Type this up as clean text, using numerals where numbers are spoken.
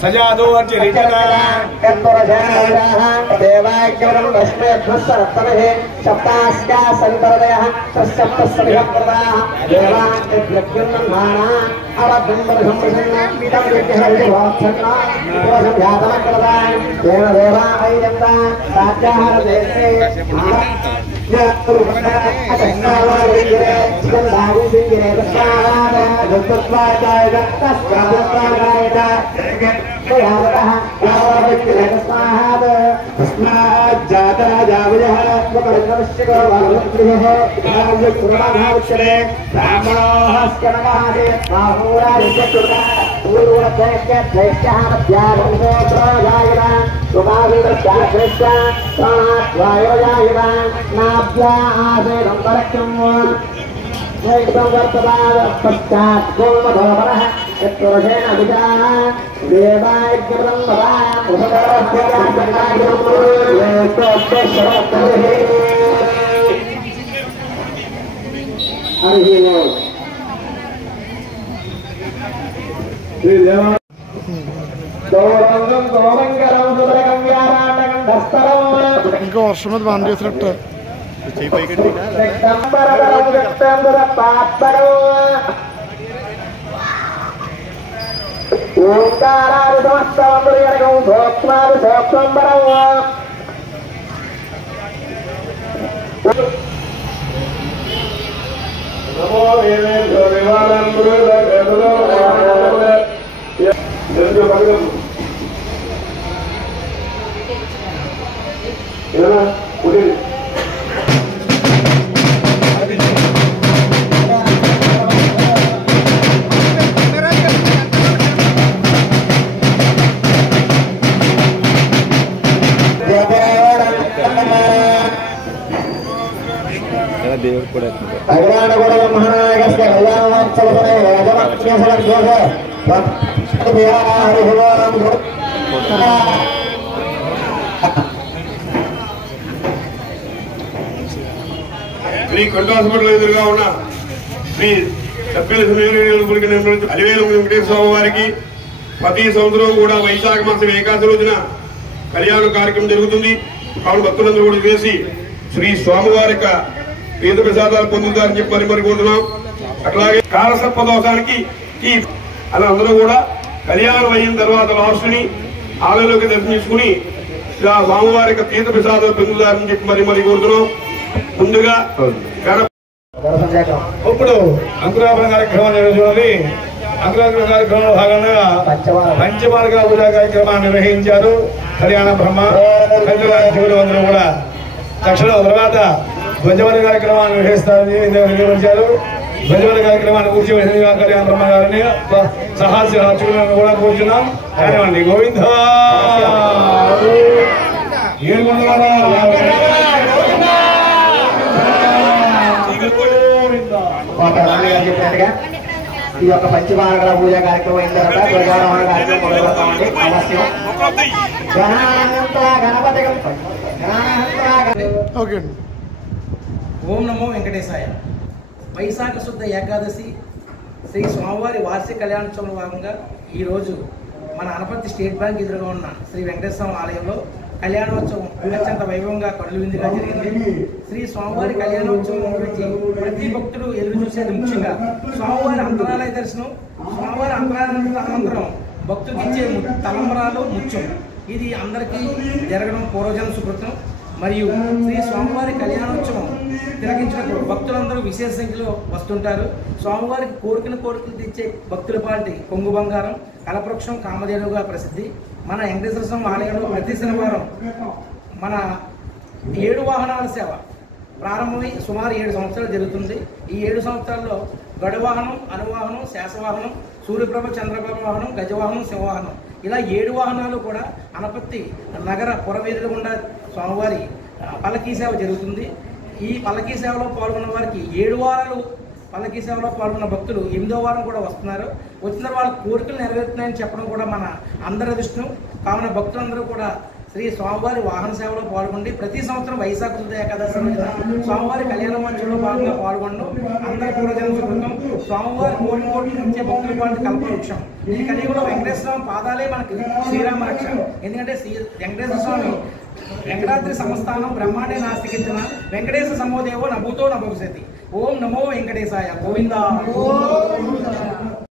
सजादो ఇంకా వర్షం మీద బాగా చేసినట్టు శ్రీ కొండ హాస్పిటల్ ఎదురుగా ఉన్న శ్రీ సభ్యుల అలివేలు వెంకటేశ్వర స్వామి వారికి ప్రతి సంవత్సరం కూడా వైశాఖ మాసం ఏకాదశి రోజున కళ్యాణ కార్యక్రమం జరుగుతుంది. కావున భక్తులందరూ కూడా చేసి శ్రీ స్వామివారి యొక్క తీర్థ ప్రసాదాలు పొందుతారని చెప్పి మరి కోరుతున్నాం. అట్లాగే కాలసర్ప దోషానికి అలా అందరూ కూడా కళ్యాణం అయిన తర్వాత లాస్ట్ని ఆలయంలోకి దర్శించుకుని స్వామివారి యొక్క తీర్థ ప్రసాదాలు పొందుతారని చెప్పి మరి కోరుతున్నాం. ముందుగా ఇప్పుడు అంకురార్పణ కార్యక్రమాన్ని నిర్వహించాలి. అంకురార్పణ కార్యక్రమంలో భాగంగా పంచమార్గ పూజా కార్యక్రమాన్ని నిర్వహించారు. హర్యానా బ్రహ్మ అందరూ కూడా తక్షణం తర్వాత ధ్వజవన కార్యక్రమాన్ని నిర్వహిస్తారని నిర్వహించారు. ధ్వజవన కార్యక్రమాన్ని కూర్చి కళ్యాణ బ్రహ్మ గారిని సహాస్యులను కూడా కూర్చున్నాం. కానివ్వండి గోవింద చెప్పినట్టుగా ఈ యొక్క పంచమార్గ పూజా కార్యక్రమం అయిన తర్వాత ధ్వజారోహణ కార్యక్రమం మొదలుపెడతామండి. అవశ్యం ఓం నమో వెంకటేశాయ. వైశాఖ శుద్ధ ఏకాదశి శ్రీ స్వామివారి వార్షిక కళ్యాణోత్సవంలో భాగంగా ఈరోజు మన అనపర్తి స్టేట్ బ్యాంక్ ఎదురుగా ఉన్న శ్రీ వెంకటేశ్వర ఆలయంలో కళ్యాణోత్సవం అత్యంత వైభవంగా కళ్ళు విందుగా జరిగింది. శ్రీ స్వామివారి కళ్యాణోత్సవం గురించి ప్రతి భక్తుడు ఎదురు చూసేది ముఖ్యంగా స్వామివారి అంతరాలయ దర్శనం. స్వామివారి అంతరాలయ అనంతరం భక్తుడికి ఇచ్చే తలంబరాలు ముఖ్యం. ఇది అందరికీ జరగడం పూర్వజన సుకృతం. మరియు శ్రీ స్వామివారి కళ్యాణోత్సవం తిలకించినప్పుడు భక్తులందరూ విశేష సంఖ్యలో వస్తుంటారు. స్వామివారికి కోరికలు తెచ్చే భక్తుల పాటి కొంగు బంగారం, కలపవృక్షం, కామధేనుగా ప్రసిద్ధి. మన వెంకటేశ్వర స్వామి ఆలయంలో ప్రతి శనివారం మన 7 వాహనాల సేవ ప్రారంభమై సుమారు 7 సంవత్సరాలు జరుగుతుంది. ఈ 7 సంవత్సరాల్లో గడువాహనం, అనువాహనం, శాసవాహనం, సూర్యప్రభ, చంద్రప్రభ వాహనం, గజవాహనం, సింహవాహనం ఇలా 7 వాహనాలు కూడా అనపత్తి నగర పురవీధుల గుండా స్వామివారి పల్లకీ సేవ జరుగుతుంది. ఈ పల్లకీ సేవలో పాల్గొన్న వారికి 7 వారాలు పల్లకీ సేవలో పాల్గొన్న భక్తులు 8వ వారం కూడా వస్తున్నారు. వచ్చిన వాళ్ళ కోరికలు నెరవేరుతున్నాయని చెప్పడం కూడా మన అందరి అదృష్టం. కావున భక్తులందరూ కూడా శ్రీ స్వామివారి వాహన సేవలో పాల్గొండి ప్రతి సంవత్సరం వైశాఖ శుద్ధ ఏకాదశి రోజున స్వామివారి కళ్యాణ మంచంలో భాగంగా పాల్గొనడం అందరి పూర్వజన్మ సుకృతం. స్వామివారి కోరికోట్లు ఇచ్చే భక్తుల పాటు కల్పవృక్షం. ఈ కలియుగంలో వెంకటేశ్వర స్వామి పాదాలే మనకి శ్రీరామ రక్ష. ఎందుకంటే వెంకటేశ్వర స్వామి వెంకటాద్రి సంస్థానం బ్రహ్మాండే నాస్తికించిన వెంకటేశ్వర సమోదేవో నభూతో నభవిష్యతి. ఓం నమో వెంకటేశాయ. గోవిందా.